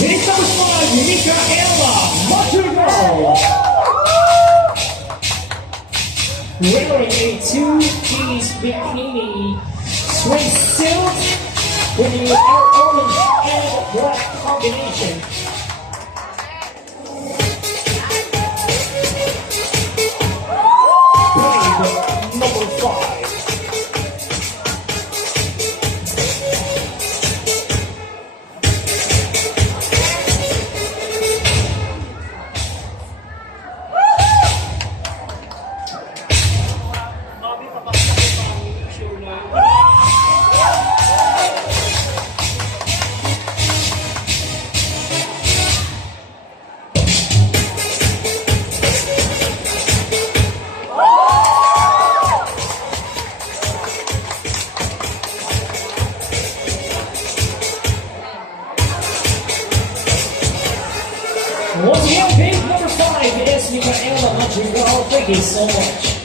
Team number 5, Ilocano Math TV. Wearing a two-piece bikini swimsuit with the orange and black combination. Team number 5. Once again, page number 5 is Ilocano Math TV. Thank you so much.